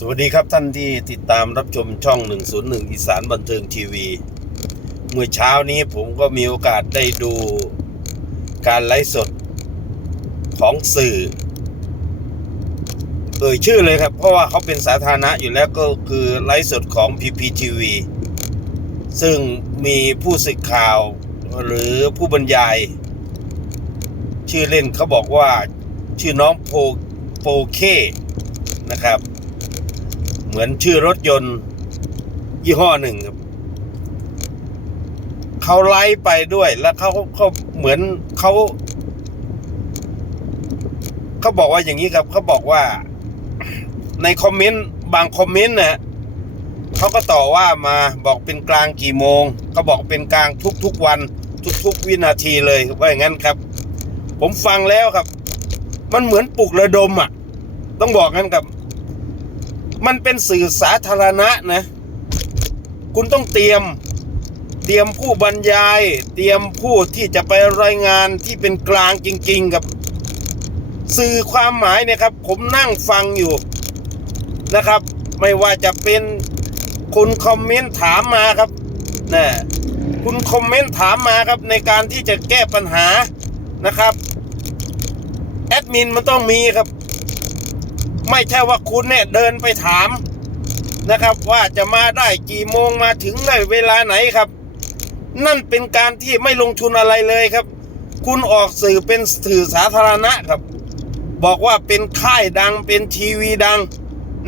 สวัสดีครับท่านที่ติดตามรับชมช่อง 101 อีสานบันเทิงทีวี เมื่อเช้านี้ผมก็มีโอกาสได้ดูการไลฟ์สดของสื่อ เอ่ยชื่อเลยครับ เพราะว่าเขาเป็นสาธารณะอยู่แล้วก็คือไลฟ์สดของ PPTV ซึ่งมีผู้สื่อข่าวหรือผู้บรรยาย ชื่อเล่นเขาบอกว่าชื่อน้องโปโปเคนะครับ เหมือนชื่อรถยนต์ ยี่ห้อหนึ่งครับเขาไลฟ์ไปด้วย แล้วเขาเขาเหมือนเขาเขาบอกว่าอย่างนี้ครับเขาบอกว่า ในคอมเมนต์บางคอมเมนต์นะเขาก็ต่อว่ามาบอกเป็นกลางกี่โมงเขาบอกเป็นกลางทุกๆวัน ทุกๆวินาทีเลยว่าอย่างนั้นครับ ผมฟังแล้วครับ มันเหมือนปลุกระดมอะ ต้องบอกงั้นครับ มันเป็นสื่อสาธารณะนะ คุณต้องเตรียม เตรียมผู้บรรยาย เตรียมผู้ที่จะไปรายงานที่เป็นกลางจริง ๆ กับ สื่อความหมายเนี่ยครับ ผมนั่งฟังอยู่นะครับ ไม่ว่าจะเป็นคุณคอมเมนต์ถามมาครับนะคุณคอมเมนต์ถามมาครับในการที่จะแก้ปัญหานะครับ แอดมินมันต้องมีครับ ไม่ใช่ว่าคุณเนี่ยเดินไปถามนะครับ ว่าจะมาได้กี่โมงมาถึงได้เวลาไหนครับ นั่นเป็นการที่ไม่ลงทุนอะไรเลยครับ คุณออกสื่อเป็นสื่อสาธารณะครับ บอกว่าเป็นค่ายดังเป็นทีวีดัง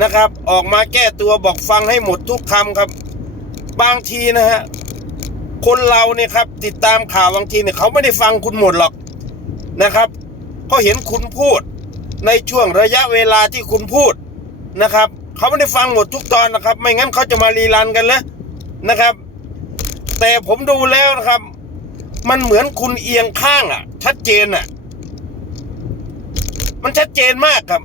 นะครับ ออกมาแก้ตัวบอกฟังให้หมดทุกคำครับ บางทีนะฮะคนเราเนี่ยครับติดตามข่าวบางทีเนี่ยเขาไม่ได้ฟังคุณหมดหรอกนะครับเขาเห็นคุณพูด ในช่วงระยะเวลาที่คุณพูดนะครับเขาไม่ได้ฟังหมดทุกตอนนะครับ ไม่งั้นเขาจะมารีรันกันเลยนะครับ แต่ผมดูแล้วนะครับ มันเหมือนคุณเอียงข้างอะ ชัดเจนอะ มันชัดเจนมากครับ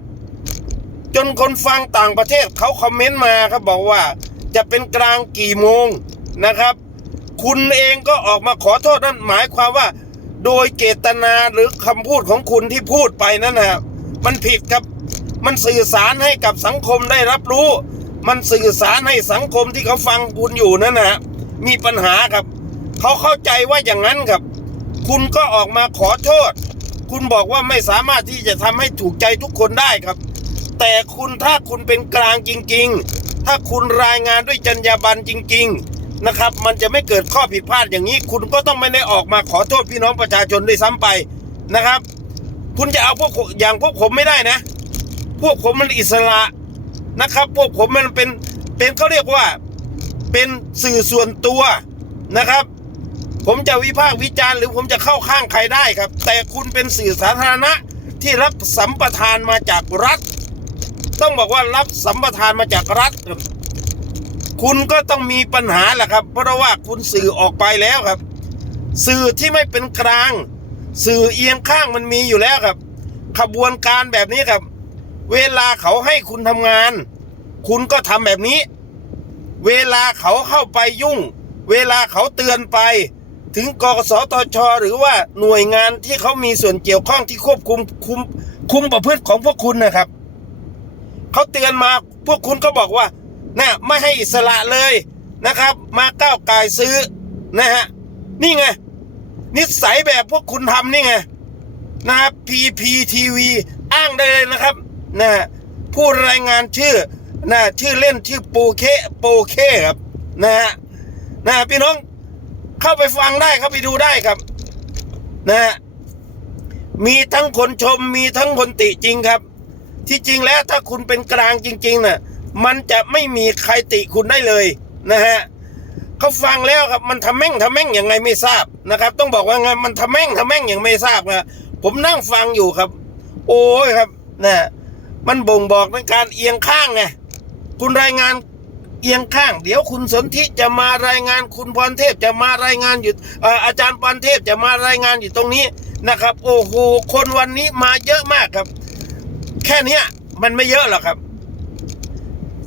จนคนฟังต่างประเทศเขาคอมเมนต์มาครับบอกว่าจะเป็นกลางกี่โมงนะครับ คุณเองก็ออกมาขอโทษนั่นหมายความว่า โดยเจตนาหรือคำพูดของคุณที่พูดไปนั่นนะครับ มันผิดครับ มันสื่อสารให้กับสังคมได้รับรู้ มันสื่อสารให้สังคมที่เขาฟังคุณอยู่นั่นนะมีปัญหาครับเขาเข้าใจว่าอย่างนั้นครับ คุณก็ออกมาขอโทษ คุณบอกว่าไม่สามารถที่จะทำให้ถูกใจทุกคนได้ครับ แต่คุณถ้าคุณเป็นกลางจริง ๆ ถ้าคุณรายงานด้วยจรรยาบรรณจริง ๆนะครับ มันจะไม่เกิดข้อผิดพลาดอย่างนี้ คุณก็ต้องไม่ได้ออกมาขอโทษพี่น้องประชาชนด้วยซ้ำไปนะครับ คุณจะเอาพวกอย่างพวกผมไม่ได้นะ พวกผมมันอิสระนะครับ พวกผมมันเป็นเป็นเขาเรียกว่าเป็นสื่อส่วนตัวนะครับ ผมจะวิพากษ์วิจารณ์หรือผมจะเข้าข้างใครได้ครับ แต่คุณเป็นสื่อสาธารณะที่รับสัมปทานมาจากรัฐ ต้องบอกว่ารับสัมปทานมาจากรัฐ คุณก็ต้องมีปัญหาแหละครับ เพราะว่าคุณสื่อออกไปแล้วครับ สื่อที่ไม่เป็นกลาง สื่อเอียงข้างมันมีอยู่แล้วครับ ขบวนการแบบนี้ครับ เวลาเขาให้คุณทำงาน คุณก็ทำแบบนี้ เวลาเขาเข้าไปยุ่ง เวลาเขาเตือนไป ถึงกสทชหรือว่าหน่วยงานที่เขามีส่วนเกี่ยวข้องที่ควบคุมคุมคุมประพฤติของพวกคุณนะครับเขาเตือนมาพวกคุณก็บอกว่านะไม่ให้อิสระเลยนะครับ มาก้าวไก่ายซื้อนะฮะนี่ไง นิสัยแบบพวกคุณทำนี่ไงนะครับ PPTV อ้างได้เลยนะครับนะฮะผู้รายงานชื่อนะชื่อเล่นชื่อปูเคโปเคครับนะฮะนะพี่น้องเข้าไปฟังได้เข้าไปดูได้ครับนะฮะมีทั้งคนชมมีทั้งคนติจริงครับ ที่จริงแล้วถ้าคุณเป็นกลางจริงๆน่ะมันจะไม่มีใครติคุณได้เลยนะฮะ เขาฟังแล้วครับมันทำแม่งทำแม่งยังไงไม่ทราบนะครับ ต้องบอกว่าไงมันทำแม่งทำแม่งยังไม่ทราบนะผมนั่งฟังอยู่ครับ โอ้ยครับนะมันบ่งบอกในการเอียงข้างไงคุณรายงานเอียงข้าง เดี๋ยวคุณสนธิจะมารายงานคุณพรเทพจะมารายงานอยู่อาจารย์พรเทพจะมารายงานอยู่ตรงนี้นะครับ โอ้โหคนวันนี้มาเยอะมากครับ แค่นี้มันไม่เยอะหรอกครับ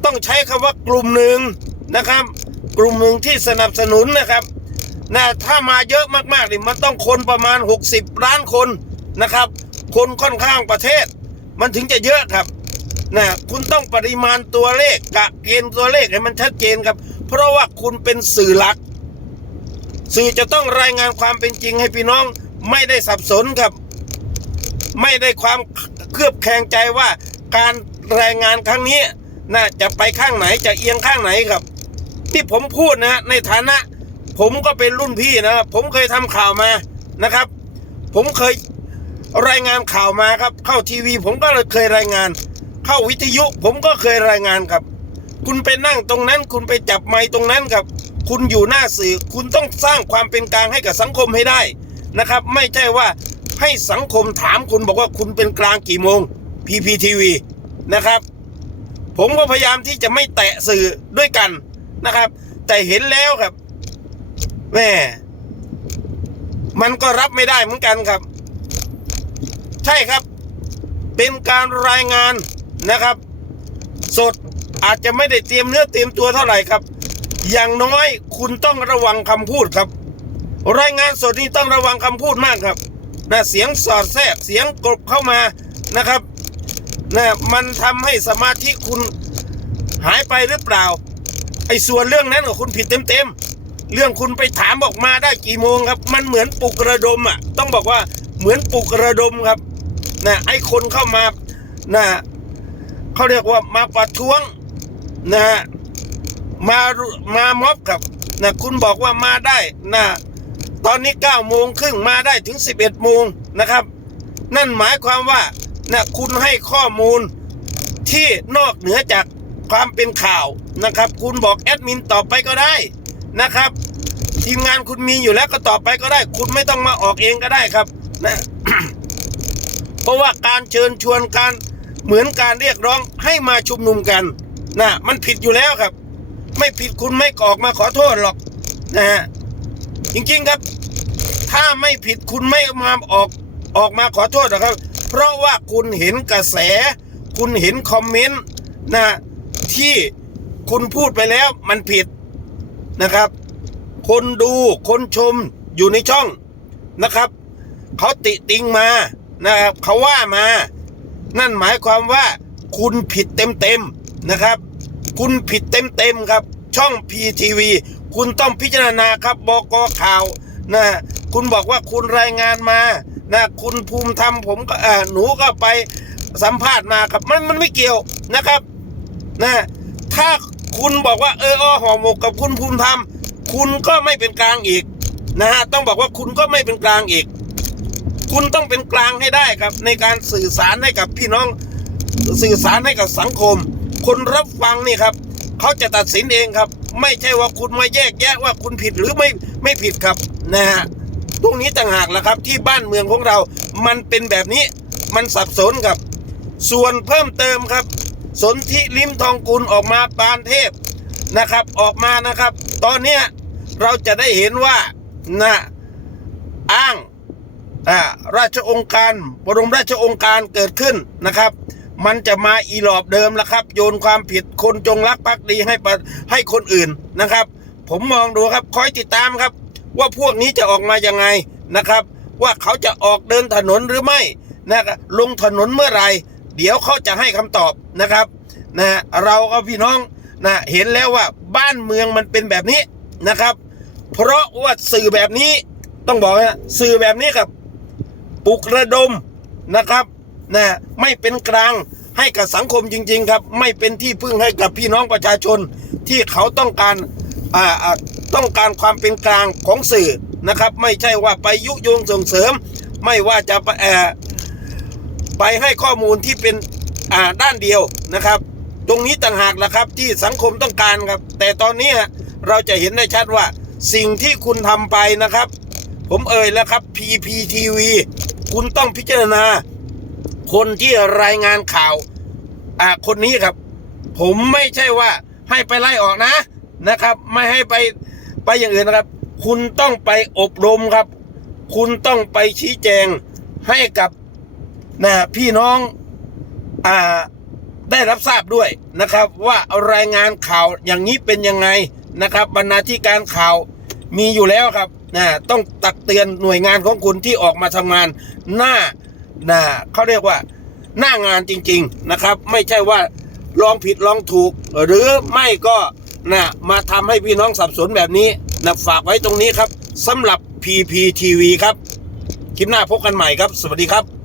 ต้องใช้คำว่ากลุ่มหนึ่งนะครับ กลุ่มหนึ่งที่สนับสนุนนะครับนะถ้ามาเยอะมากๆนี่มันต้องคนประมาณ 60 ล้านคนนะครับ คนค่อนข้างประเทศ มันถึงจะเยอะครับนะคุณต้องปริมาณตัวเลขกะเกณฑ์ตัวเลขให้มันชัดเจนครับ เพราะว่าคุณเป็นสื่อหลัก สื่อจะต้องรายงานความเป็นจริงให้พี่น้องไม่ได้สับสนครับ ไม่ได้ความเคลือบแคลงใจว่าการรายงานครั้งนี้น่าจะไปข้างไหนจะเอียงข้างไหนครับ ที่ผมพูดนะในฐานะ ผมก็เป็นรุ่นพี่นะครับ ผมเคยทำข่าวมานะครับ ผมเคยรายงานข่าวมาครับ เข้าทีวี ผมก็เคยรายงาน เข้าวิทยุ ผมก็เคยรายงานครับ คุณไปนั่งตรงนั้น คุณไปจับไม้ตรงนั้นครับ คุณอยู่หน้าสื่อ คุณต้องสร้างความเป็นกลางให้กับสังคมให้ได้นะครับ ไม่ใช่ว่าให้สังคมถามคุณบอกว่าคุณเป็นกลางกี่โมง PPTV นะครับ ผมก็พยายามที่จะไม่แตะสื่อด้วยกัน นะครับ แต่เห็นแล้วครับแม่มันก็รับไม่ได้เหมือนกันครับ ใช่ครับ เป็นการรายงานนะครับ สดอาจจะไม่ได้เตรียมเนื้อเตรียมตัวเท่าไหร่ครับ อย่างน้อยคุณต้องระวังคำพูดครับ รายงานสดนี่ต้องระวังคำพูดมากครับนะเสียงสอดแทรกเสียงกลบเข้ามานะครับนะมันทำให้สมาธิคุณหายไปหรือเปล่า ไอ้ส่วนเรื่องนั้นของคุณผิดเต็มๆ เรื่องคุณไปถามบอกมาได้กี่โมงครับ มันเหมือนปลุกระดมอะ ต้องบอกว่าเหมือนปลุกระดมครับนะไอ้คนเข้ามานะเขาเรียกว่ามาประท้วงนะฮะมามาม็อบครับนะคุณบอกว่ามาได้นะตอนนี้9ก้าโมงครึ่งมาได้ถึง 11โมงนะครับ นั่นหมายความว่านะคุณให้ข้อมูลที่นอกเหนือจาก ความเป็นข่าวนะครับ คุณบอกแอดมินตอบไปก็ได้นะครับ ทีมงานคุณมีอยู่แล้วก็ตอบไปก็ได้ คุณไม่ต้องมาออกเองก็ได้ครับนะเพราะว่าการเชิญชวนการเหมือนการเรียกร้องให้มาชุมนุมกันนะมันผิดอยู่แล้วครับ ไม่ผิดคุณไม่ออกมาขอโทษหรอกนะฮะจริงๆครับ ถ้าไม่ผิดคุณไม่มาออกออกมาขอโทษหรอกครับ เพราะว่าคุณเห็นกระแส คุณเห็นคอมเมนต์นะ ที่คุณพูดไปแล้วมันผิดนะครับ คนดูคนชมอยู่ในช่องนะครับเขาติติงมานะครับเขาว่ามา นั่นหมายความว่า คุณผิดเต็มๆนะครับ คุณผิดเต็มๆครับ ช่อง PTV คุณต้องพิจารณาครับบกข่าวนะคุณบอกว่าคุณรายงานมานะคุณภูมิธรรมผมก็หนูก็ไปสัมภาษณ์มาครับมันมันไม่เกี่ยวนะครับ นะถ้าคุณบอกว่าเอออ้อห่อหมกกับคุณภูมิธรรม คุณก็ไม่เป็นกลางอีกนะฮะต้องบอกว่าคุณก็ไม่เป็นกลางอีก คุณต้องเป็นกลางให้ได้ครับ ในการสื่อสารให้กับพี่น้องสื่อสารให้กับสังคม คนรับฟังนี่ครับเขาจะตัดสินเองครับ ไม่ใช่ว่าคุณมาแยกแยะว่าคุณผิดหรือไม่ไม่ผิดครับนะฮะตรงนี้ต่างหากแหละครับ ที่บ้านเมืองของเรา มันเป็นแบบนี้มันสับสนครับ ส่วนเพิ่มเติมครับ สนธิลิมทองกุลออกมาปานเทพนะครับออกมานะครับ ตอนเนี้ยเราจะได้เห็นว่านะอ้างอ่าราชองค์การบรมราชองค์การเกิดขึ้นนะครับ มันจะมาอีหลอบเดิมล้วครับ โยนความผิดคนจงรักภักดีให้ปะให้คนอื่นนะครับ ผมมองดูครับคอยติดตามครับ ว่าพวกนี้จะออกมายังไงนะครับ ว่าเขาจะออกเดินถนนหรือไม่นะครับลงถนนเมื่อไหรเดี๋ยวเขาจะให้คำตอบ นะครับนะเราก็พี่น้องนะเห็นแล้วว่าบ้านเมืองมันเป็นแบบนี้นะครับ เพราะว่าสื่อแบบนี้ต้องบอกนะสื่อแบบนี้ครับปลุกระดมนะครับนะไม่เป็นกลางให้กับสังคมจริง ๆ ครับ ไม่เป็นที่พึ่งให้กับพี่น้องประชาชนที่เขาต้องการอ่าต้องการความเป็นกลางของสื่อนะครับ ไม่ใช่ว่าไปยุยงส่งเสริม ไม่ว่าจะไปเอ่อไปให้ข้อมูลที่เป็น อ่าด้านเดียวนะครับ ตรงนี้ต่างหากแหละครับที่สังคมต้องการครับ แต่ตอนนี้เราจะเห็นได้ชัดว่าสิ่งที่คุณทำไปนะครับ ผมเอ่ยแล้วครับ PPTV คุณต้องพิจารณา คนที่รายงานข่าวอ่าคนนี้ครับ ผมไม่ใช่ว่าให้ไปไล่ออกนะนะครับ ไม่ให้ไปไปอย่างอื่นนะครับ คุณต้องไปอบรมครับ คุณต้องไปชี้แจงให้กับนะพี่น้อง ได้รับทราบด้วยนะครับ ว่ารายงานข่าวอย่างนี้เป็นยังไงนะครับ บรรณาธิการข่าวมีอยู่แล้วครับนะต้องตักเตือนหน่วยงานของคุณที่ออกมาทำงานหน้านะเขาเรียกว่าหน้างานจริง ๆนะครับ ไม่ใช่ว่าลองผิดลองถูก หรือไม่ก็นะมาทำให้พี่น้องสับสนแบบนี้นะฝากไว้ตรงนี้ครับสำหรับ PPTV ครับ คลิปหน้าพบกันใหม่ครับ สวัสดีครับ